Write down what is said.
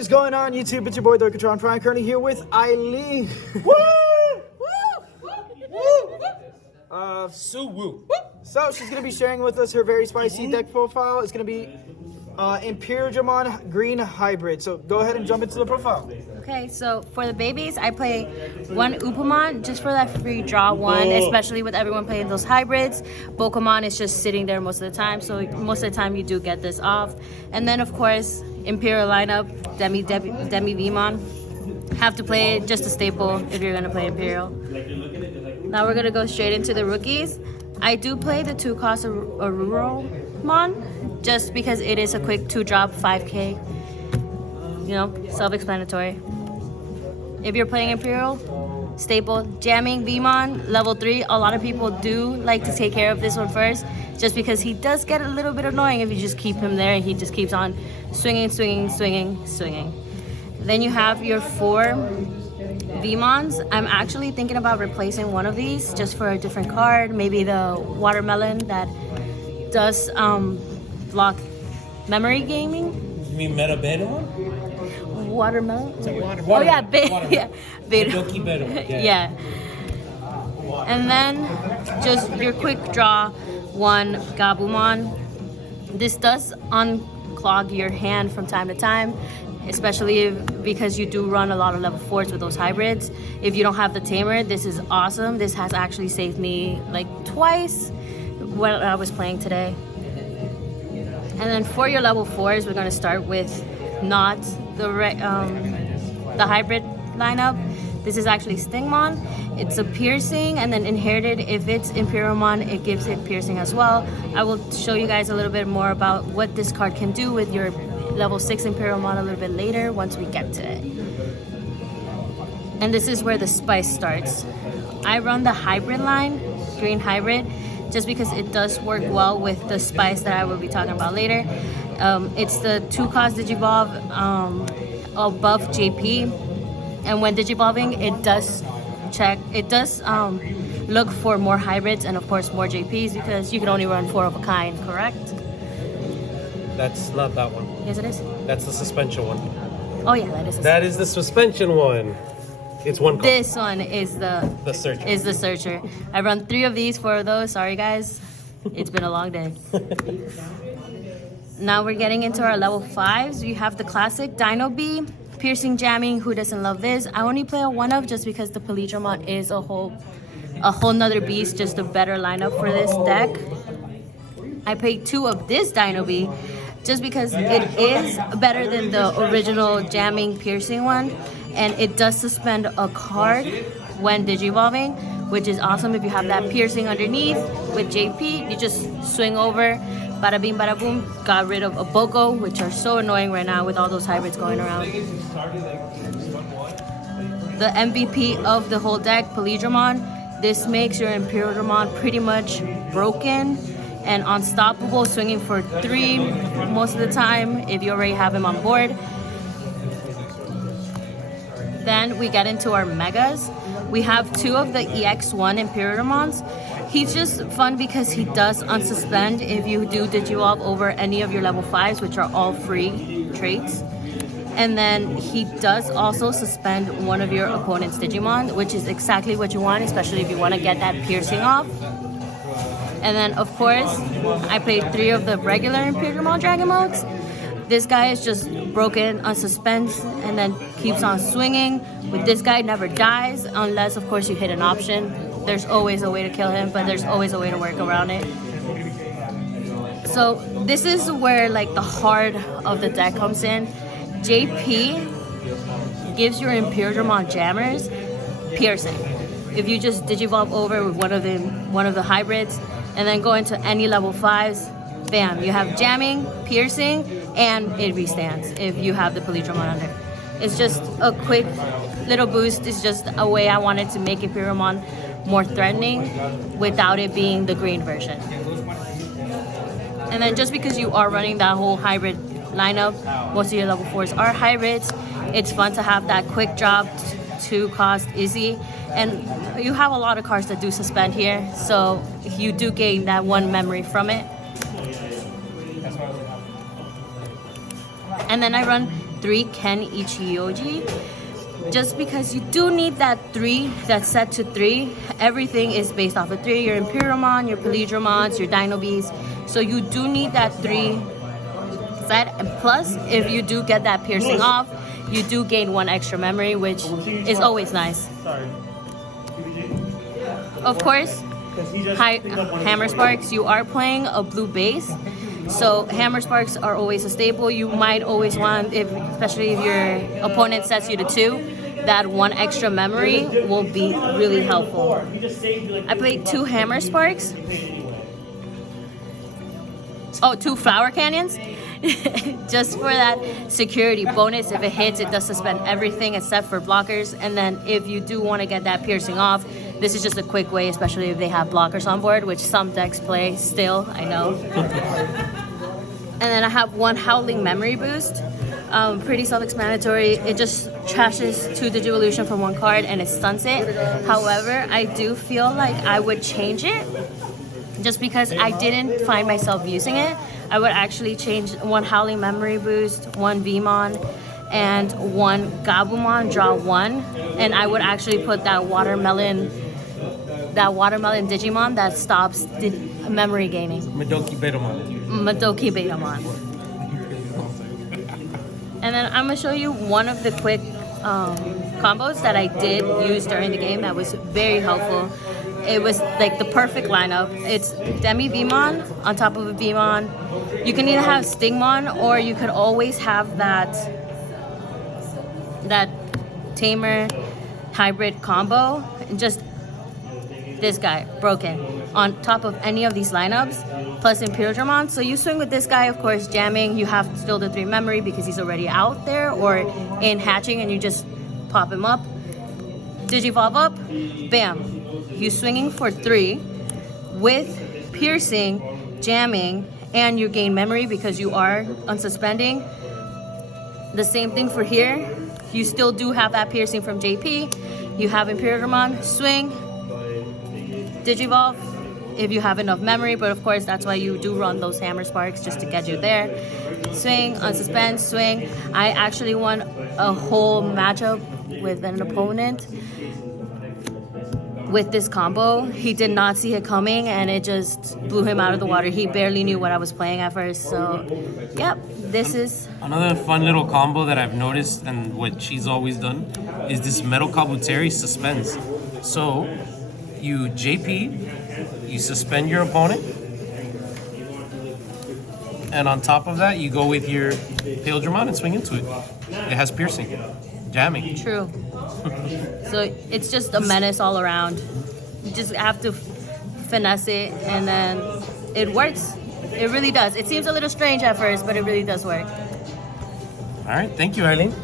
is going on YouTube? It's your boy Dorkatron Prime, currently here with Eileen. Woo! So she's gonna be sharing with us her very spicy deck profile. It's gonna be Imperialdramon Green Hybrid. So go ahead and jump into the profile. Okay, so for the babies, I play one Upamon just for that free draw one, especially with everyone playing those hybrids. Pokemon is just sitting there most of the time, so most of the time you do get this off. And then of course, Imperial lineup, Demi Vmon. Have to play it, just a staple if you're gonna play Imperial. Now we're gonna go straight into the rookies. I do play the 2-cost Aruromon, just because it is a quick 2-drop 5k. You know, self-explanatory. If you're playing Imperial, staple, jamming Vmon, level 3. A lot of people do like to take care of this one first, just because he does get a little bit annoying if you just keep him there and he just keeps on swinging. Then you have your 4 Vmons. I'm actually thinking about replacing one of these just for a different card, maybe the Watermelon that does block memory gaming. You mean Meta Beta one? Watermelon? Watermelon. Oh yeah, beta. Yeah. And then just your quick draw one Gabumon. This does unclog your hand from time to time, especially because you do run a lot of level 4s with those hybrids. If you don't have the tamer, this is awesome. This has actually saved me like twice when I was playing today. And then for your level 4s, we're gonna start with not the hybrid lineup. This is actually Stingmon. It's a piercing, and then inherited, if it's Imperialmon, it gives it piercing as well. I will show you guys a little bit more about what this card can do with your level 6 Imperialmon a little bit later once we get to it. And this is where the spice starts. I run the hybrid line, green hybrid, just because it does work well with the spice that I will be talking about later. It's the 2-cost Digivolve above JP, and when Digivolving, it does look for more hybrids and of course more JPs, because you can only run 4 of a kind, correct? That's not that one. Yes, it is. That's the suspension one. Oh yeah, that is. That is the suspension one. It's one card. This one is the searcher. Is the searcher. I run 3 of these, 4 of those. Sorry guys, it's been a long day. Now we're getting into our level 5s. You have the classic Dino Bee, piercing, jamming. Who doesn't love this? I only play a 1 of just because the Imperialdramon is a whole nother beast, just a better lineup for this deck. I play 2 of this Dino Bee just because it is better than the original jamming piercing one, and it does suspend a card when digivolving, which is awesome. If you have that piercing underneath with JP, you just swing over, bada bing bada boom. Got rid of a Boko, which are so annoying right now with all those hybrids going around. The MVP of the whole deck, Imperialdramon. This makes your Imperialdramon pretty much broken and unstoppable, swinging for 3 most of the time if you already have him on board. Then we get into our megas. We have 2 of the EX1 Imperialdramons. He's just fun because he does unsuspend if you do Digivolve over any of your level 5s, which are all free traits. And then he does also suspend one of your opponent's Digimon, which is exactly what you want, especially if you want to get that piercing off. And then of course, I played 3 of the regular Imperialdramon Dragon modes. This guy is just broken on suspense and then keeps on swinging. With this guy, never dies unless of course you hit an option. There's always a way to kill him, but there's always a way to work around it. So this is where like the heart of the deck comes in. JP gives your Imperialdramon jammers piercing. If you just digivolve over with one of the hybrids and then go into any level 5s, bam, you have jamming, piercing, and it restands if you have the Imperialdramon under. It's just a quick little boost. It's just a way I wanted to make Imperialdramon more threatening without it being the green version. And then just because you are running that whole hybrid lineup, most of your level 4s are hybrids, it's fun to have that quick drop 2-cost Izzy, and you have a lot of cards that do suspend here, so you do gain that 1 memory from it. And then I run 3 Ken Ichiyoji. Just because you do need that 3 that's set to 3. Everything is based off of 3. Your Imperialdramon, your Imperialdramons, your Dino Bees. So you do need that 3 set. And plus, if you do get that piercing off, you do gain 1 extra memory, which is always nice. Of course, Hammer Sparks, you are playing a blue base. So Hammer Sparks are always a staple. You might always want, especially if your opponent sets you to 2, that 1 extra memory will be really helpful. I played 2 Hammer Sparks. Oh, 2 Flower Canyons. Just for that security bonus. If it hits, it does suspend everything except for blockers. And then if you do want to get that piercing off, this is just a quick way, especially if they have blockers on board, which some decks play still, I know. And then I have 1 Howling Memory Boost. Pretty self-explanatory. It just trashes 2 Digivolution from 1 card and it stuns it. However, I do feel like I would change it just because I didn't find myself using it. I would actually change 1 Howling Memory Boost, 1 Vmon, and 1 Gabumon, draw 1. And I would actually put that watermelon Digimon that stops the memory gaining. Madoki Betamon. And then I'm gonna show you one of the quick combos that I did use during the game that was very helpful. It was like the perfect lineup. It's Demi Vmon on top of a Vmon. You can either have Stingmon or you could always have that Tamer hybrid combo. Just this guy, broken, on top of any of these lineups, plus Imperialdramon. So you swing with this guy, of course, jamming. You have still the 3 memory because he's already out there or in hatching and you just pop him up. Digivolve up, bam. You swinging for 3 with piercing, jamming, and you gain memory because you are unsuspending. The same thing for here. You still do have that piercing from JP. You have Imperialdramon, swing, Digivolve if you have enough memory, but of course that's why you do run those Hammer Sparks just to get you there. Swing, unsuspend, swing. I actually won a whole matchup with an opponent with this combo. He did not see it coming and it just blew him out of the water. He barely knew what I was playing at first. So, yep, this is... Another fun little combo that I've noticed and what she's always done is this Metal Kabuteri suspends. So, you JP, you suspend your opponent, and on top of that, you go with your Imperialdramon and swing into it. It has piercing, jamming. True. So it's just a menace all around. You just have to finesse it, and then it works. It really does. It seems a little strange at first, but it really does work. All right, thank you, Eileen.